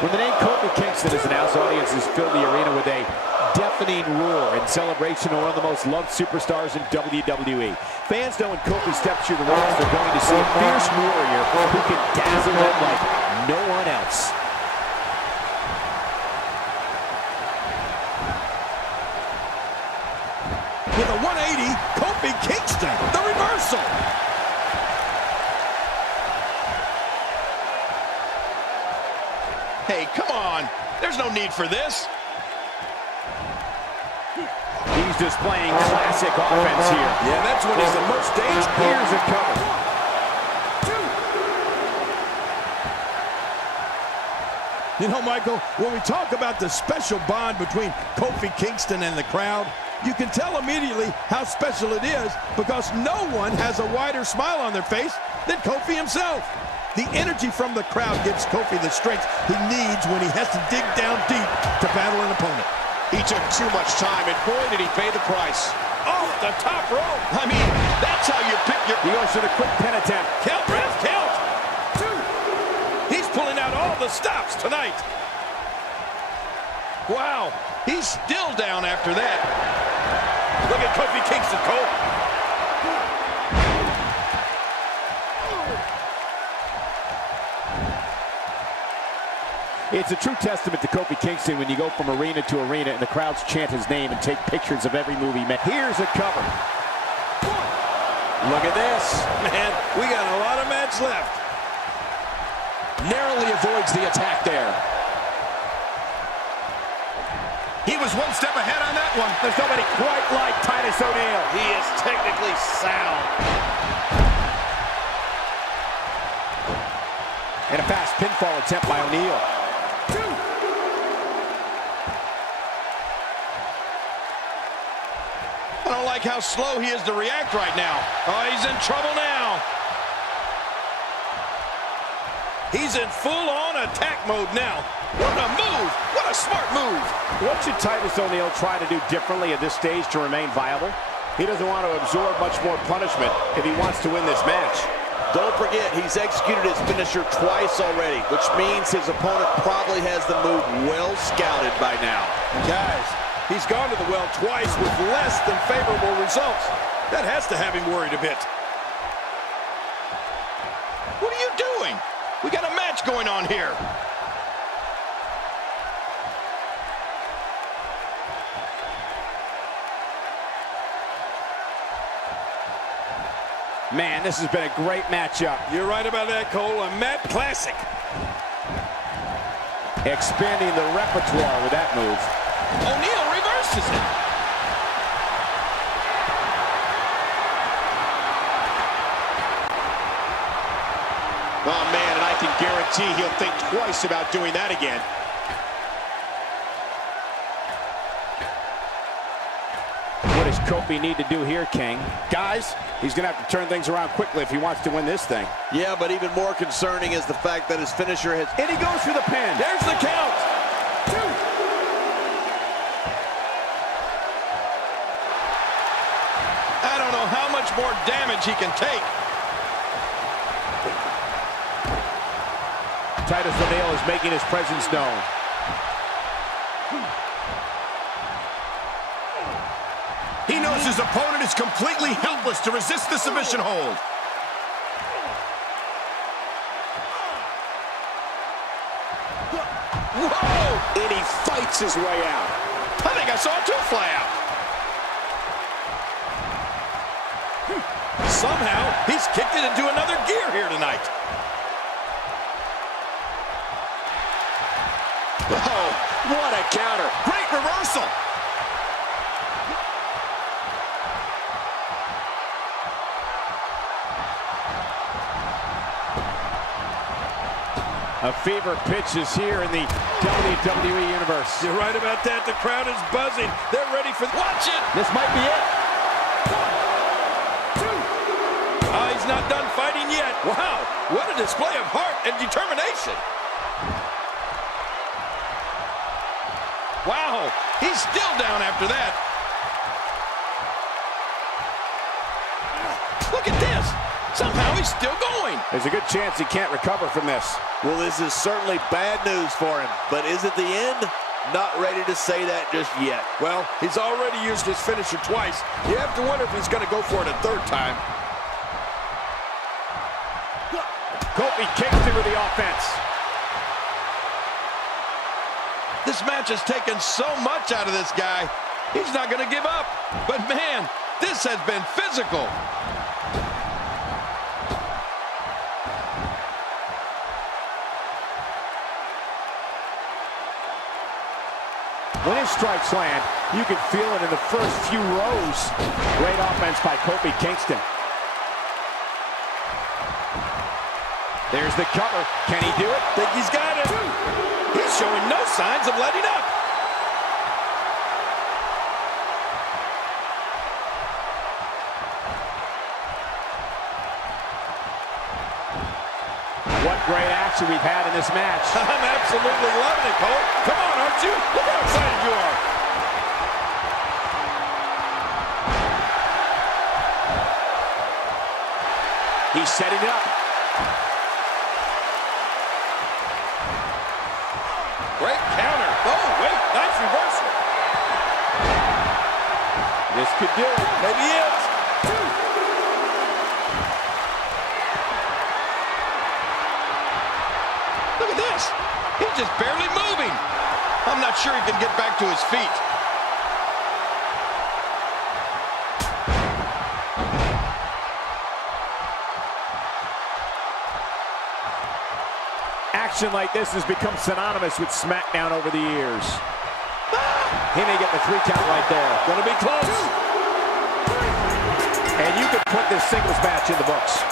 When the name Kofi Kingston is announced, audiences fill the arena with a deafening roar in celebration of one of the most loved superstars in WWE. Fans know when Kofi steps through the ropes, they're going to see a fierce warrior who can dazzle them like no one else. Kofi Kingston, the reversal. Hey, come on. There's no need for this. He's displaying classic offense here. Yeah, that's when he's the most dangerous. Here's a cover. You know, Michael, when we talk about the special bond between Kofi Kingston and the crowd, you can tell immediately how special it is because no one has a wider smile on their face than Kofi himself. The energy from the crowd gives Kofi the strength he needs when he has to dig down deep to battle an opponent. He took too much time, and boy, did he pay the price. Off the top rope. I mean, that's how you pick your... He goes for the quick pin attempt. Count, ref, count. He's pulling out all the stops tonight. Wow, he's still down after that. Look at Kofi Kingston, Cole. It's a true testament to Kofi Kingston when you go from arena to arena and the crowds chant his name and take pictures of every move he made. Here's a cover. Look at this. Man, we got a lot of match left. Narrowly avoids the attack there. He was one step ahead on that one. There's nobody quite like Titus O'Neil. He is technically sound. And a fast pinfall attempt by O'Neil. I don't like how slow he is to react right now. Oh, he's in trouble now. He's in full-on attack mode now. What a move! What a smart move! What should Titus O'Neil try to do differently at this stage to remain viable? He doesn't want to absorb much more punishment if he wants to win this match. Don't forget, he's executed his finisher twice already, which means his opponent probably has the move well scouted by now. Guys, he's gone to the well twice with less than favorable results. That has to have him worried a bit. What are you doing? We got a match going on here. Man, this has been a great matchup. You're right about that, Cole. A Matt classic. Expanding the repertoire with that move. O'Neil reverses it. Oh, man, and I can guarantee he'll think twice about doing that again. What does Kofi need to do here, King? Guys, he's going to have to turn things around quickly if he wants to win this thing. Yeah, but even more concerning is the fact that his finisher has... And he goes for the pin. There's the count. I don't know how much more damage he can take. Titus O'Neil is making his presence known. He knows his opponent is completely helpless to resist the submission hold. Whoa! And he fights his way out. I think I saw two fly out. Somehow, he's kicked it into another gear here tonight. Oh, what a counter. Great reversal. A fever pitch is here in the WWE Universe. You're right about that. The crowd is buzzing. They're ready for... Watch it! This might be it. Oh, he's not done fighting yet. Wow, what a display of heart and determination. Wow, he's still down after that. Look at this. Somehow he's still going. There's a good chance he can't recover from this. Well, this is certainly bad news for him, but is it the end? Not ready to say that just yet. Well, he's already used his finisher twice. You have to wonder if he's going to go for it a third time. Kofi Kingston with the offense. This match has taken so much out of this guy. He's not going to give up. But man, This has been physical. When his strikes land, you can feel it in the first few rows. Great offense by Kofi Kingston. There's the cover. Can he do it? Think he's got it. He's showing no signs of letting up. What great action we've had in this match. I'm absolutely loving it, Cole. Come on, aren't you? Look how excited you are. He's setting it up. Great counter. Oh, wait, nice reversal. This could do it. Maybe it is. Look at this. He's just barely moving. I'm not sure he can get back to his feet. Action like this has become synonymous with Smackdown over the years. He may get the 3 count right there. Gonna be close. And you can put this singles match in the books.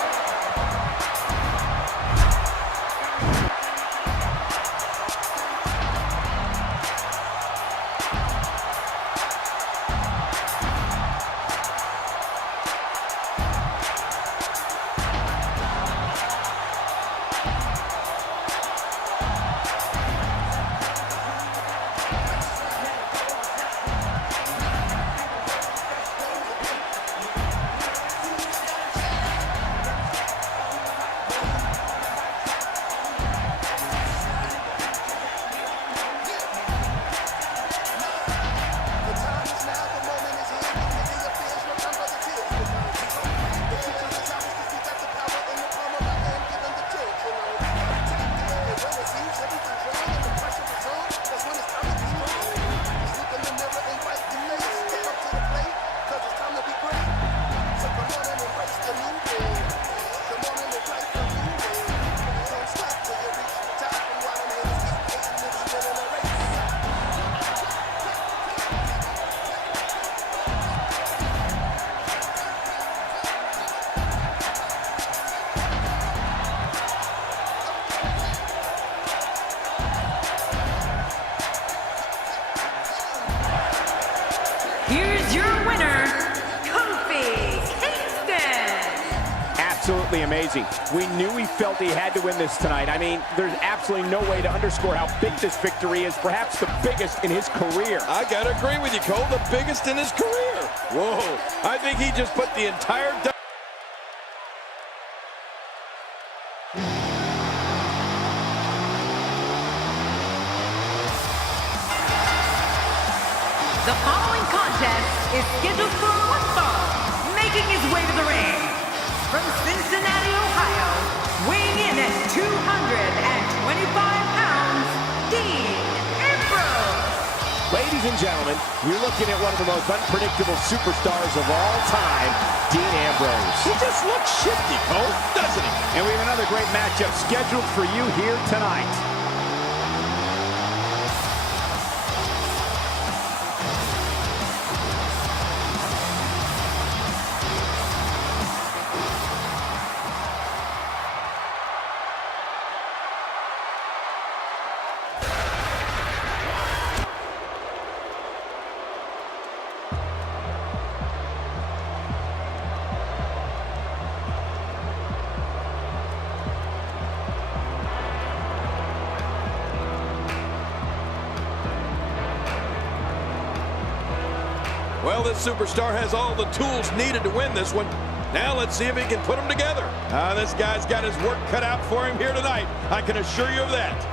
Here's your winner, Kofi Kingston. Absolutely amazing. We knew he felt he had to win this tonight. I mean, there's absolutely no way to underscore how big this victory is, perhaps the biggest in his career. I gotta agree with you, Cole, the biggest in his career. Whoa, I think he just put the entire... The following contest is scheduled for one fall, making his way to the ring. From Cincinnati, Ohio, weighing in at 225 pounds, Dean Ambrose. Ladies and gentlemen, you're looking at one of the most unpredictable superstars of all time, Dean Ambrose. He just looks shifty, Cole, doesn't he? And we have another great matchup scheduled for you here tonight. Well, this superstar has all the tools needed to win this one. Now let's see if he can put them together. This guy's got his work cut out for him here tonight. I can assure you of that.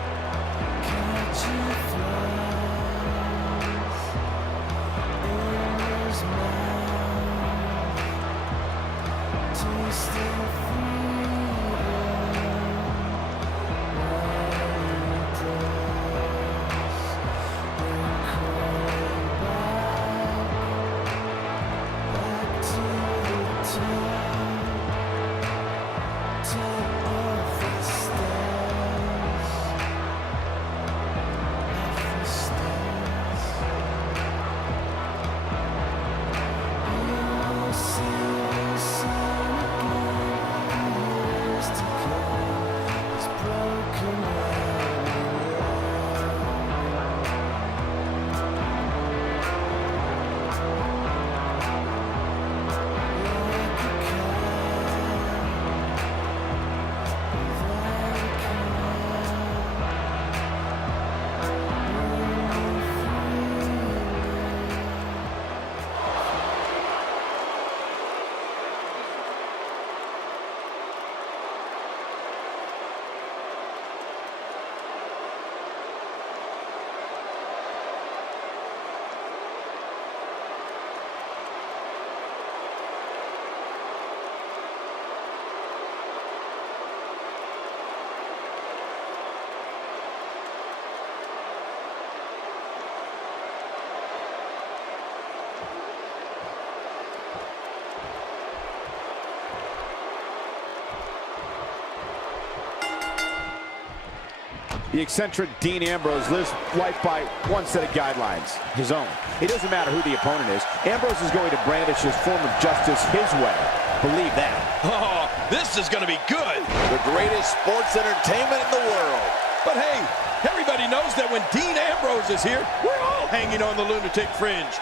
The eccentric Dean Ambrose lives life by one set of guidelines, his own. It doesn't matter who the opponent is. Ambrose is going to brandish his form of justice his way. Believe that. Oh, this is going to be good. The greatest sports entertainment in the world. But hey, everybody knows that when Dean Ambrose is here, we're all hanging on the lunatic fringe.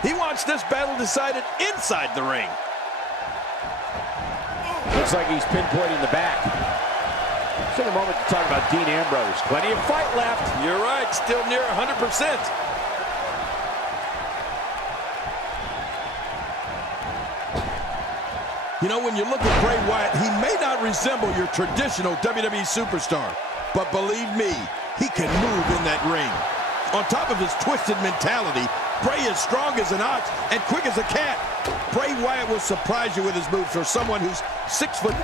He wants this battle decided inside the ring. Looks like he's pinpointing the back. Take a moment to talk about Dean Ambrose. Plenty of fight left. You're right, still near 100%. You know, when you look at Bray Wyatt, he may not resemble your traditional WWE superstar, but believe me, he can move in that ring. On top of his twisted mentality, Bray is strong as an ox and quick as a cat. Bray Wyatt will surprise you with his moves for someone who's 6'3"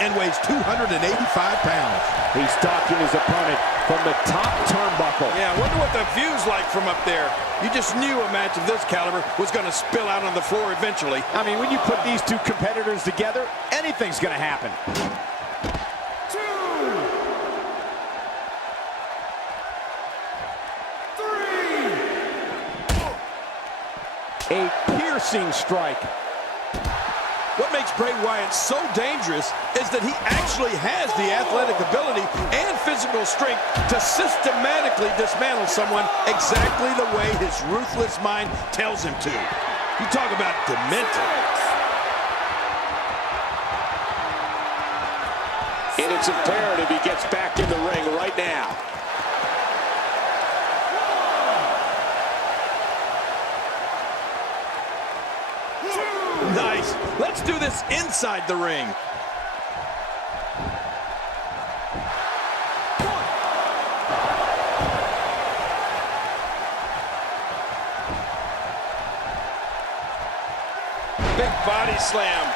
and weighs 285 pounds. He's stalking his opponent from the top turnbuckle. Yeah, I wonder what the view's like from up there. You just knew a match of this caliber was going to spill out on the floor eventually. I mean, when you put these two competitors together, anything's going to happen. A piercing strike. What makes Bray Wyatt so dangerous is that he actually has the athletic ability and physical strength to systematically dismantle someone exactly the way his ruthless mind tells him to. You talk about demented. And it's imperative he gets back in the ring right now. Nice. Let's do this inside the ring. Big body slam.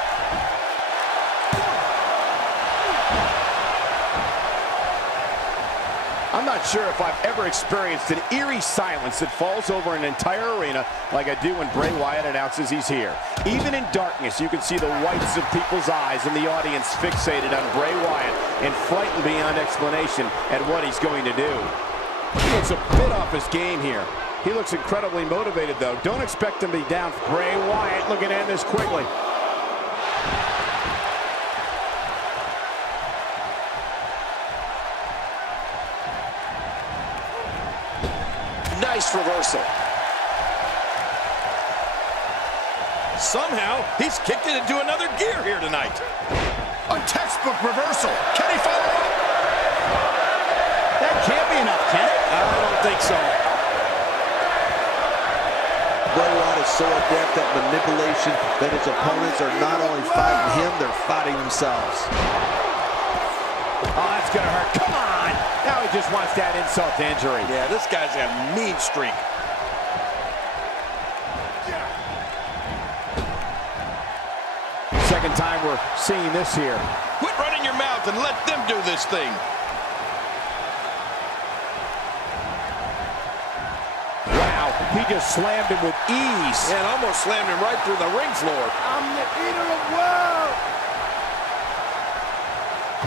I'm not sure if I've ever experienced an eerie silence that falls over an entire arena like I do when Bray Wyatt announces he's here. Even in darkness, you can see the whites of people's eyes and the audience fixated on Bray Wyatt and frightened beyond explanation at what he's going to do. He looks a bit off his game here. He looks incredibly motivated, though. Don't expect him to be down. Bray Wyatt looking to end this quickly. Nice reversal. Somehow, he's kicked it into another gear here tonight. A textbook reversal. Can he follow up? That can't be enough, can it? I don't think so. Bray Wyatt is so adept at manipulation that his opponents are not only fighting him, they're fighting themselves. Oh, that's gonna hurt. Come on! Now he just wants that insult to injury. Yeah, this guy's a mean streak. Second time we're seeing this here. Quit running your mouth and let them do this thing. Wow, he just slammed him with ease. And almost slammed him right through the ring floor. I'm the eater of world.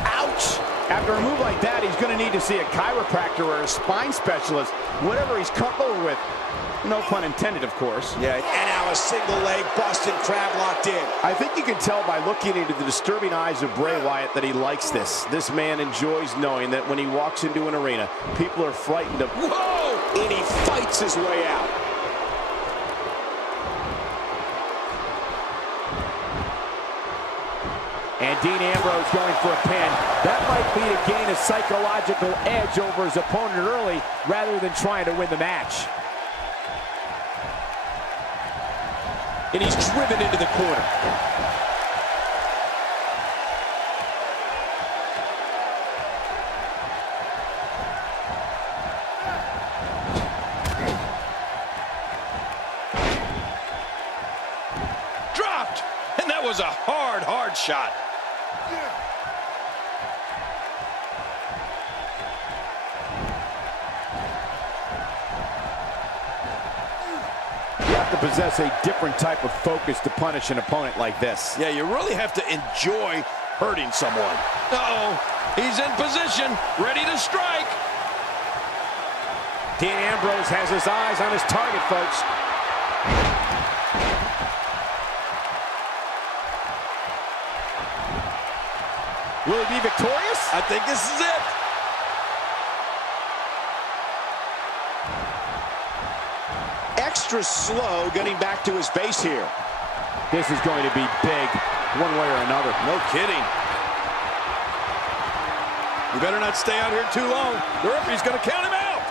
Ouch! After a move like that, he's going to need to see a chiropractor or a spine specialist, whatever he's comfortable with. No pun intended, of course. Yeah, and now a single leg Boston Crab locked in. I think you can tell by looking into the disturbing eyes of Bray Wyatt that he likes this. This man enjoys knowing that when he walks into an arena, people are frightened of... Whoa! And he fights his way out. And Dean Ambrose going for a pin. That might be to gain a psychological edge over his opponent early rather than trying to win the match. And he's driven into the corner. Dropped! And that was a hard shot. You have to possess a different type of focus to punish an opponent like this. Yeah, you really have to enjoy hurting someone. Uh-oh. He's in position, ready to strike. Dean Ambrose has his eyes on his target, folks. Will he be victorious? I think this is it. Extra slow getting back to his base here. This is going to be big, one way or another. No kidding. You better not stay out here too long. The referee's going to count him out.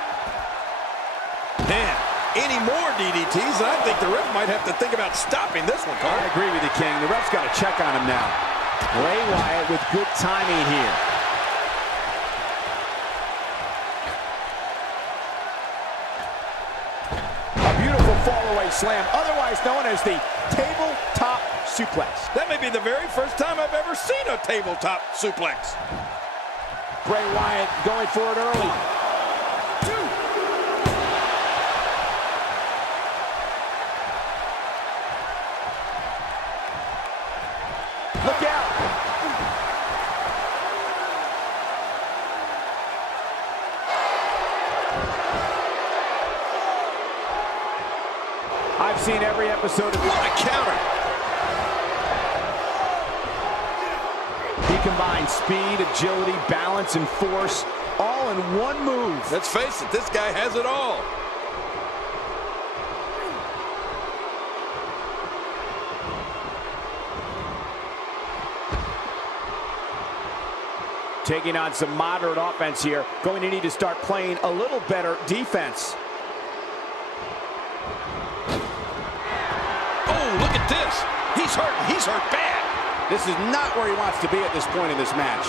Man, any more DDTs, and I think the ref might have to think about stopping this one, Carl. I agree with you, King. The ref's got to check on him now. Bray Wyatt with good timing here. A beautiful fall-away slam, otherwise known as the tabletop suplex. That may be the very first time I've ever seen a tabletop suplex. Bray Wyatt going for it early. Look out! I've seen every episode of... What a counter! He combines speed, agility, balance, and force, all in one move. Let's face it, this guy has it all. Taking on some moderate offense here. Going to need to start playing a little better defense. Oh, look at this. He's hurt. He's hurt bad. This is not where he wants to be at this point in this match.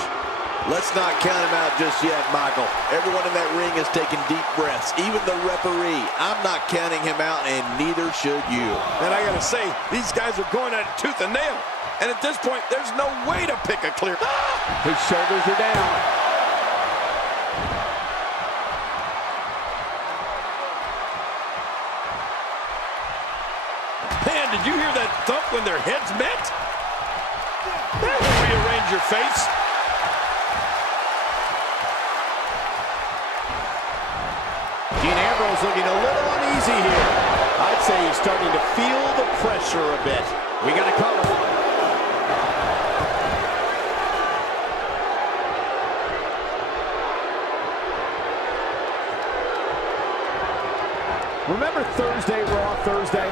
Let's not count him out just yet, Michael. Everyone in that ring is taking deep breaths, even the referee. I'm not counting him out, and neither should you. And I gotta say, these guys are going at it tooth and nail. And at this point, there's no way to pick a clear... His shoulders are down. Man, did you hear that thump when their heads met? That will rearrange your face. Dean Ambrose looking a little uneasy here. I'd say he's starting to feel the pressure a bit. We got to cover. Remember Thursday, Raw Thursday?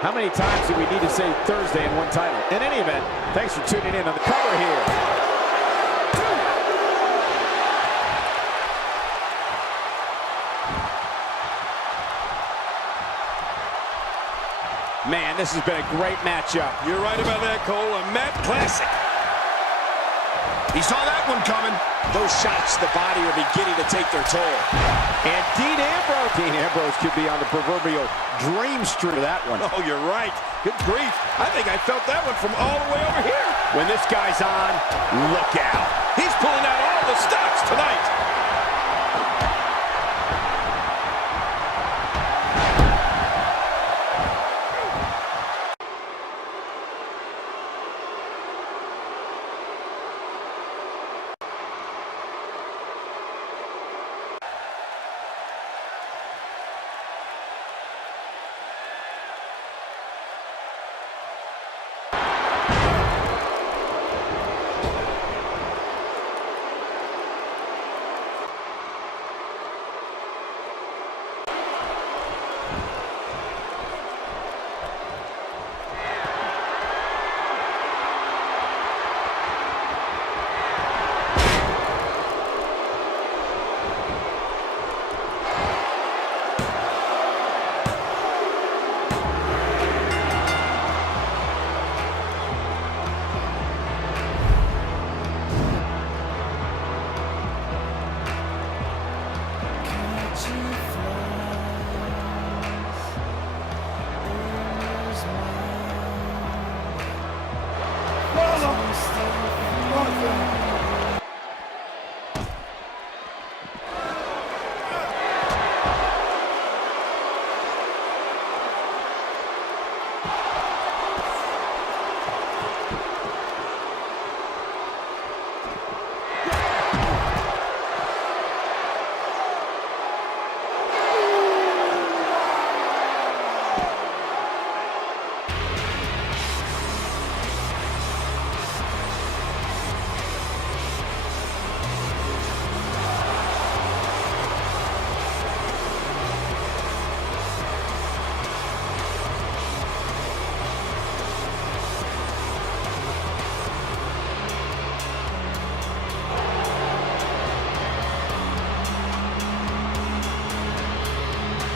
How many times do we need to say Thursday in one title? In any event, thanks for tuning in on the cover here. Man, this has been a great matchup. You're right about that, Cole. A Matt classic. He saw that one coming. Those shots to the body are beginning to take their toll. And Dean Ambrose could be on the proverbial dream streak of that one. Oh, you're right. Good grief. I think I felt that one from all the way over here. When this guy's on, look out. He's pulling out all the stops tonight. Catch a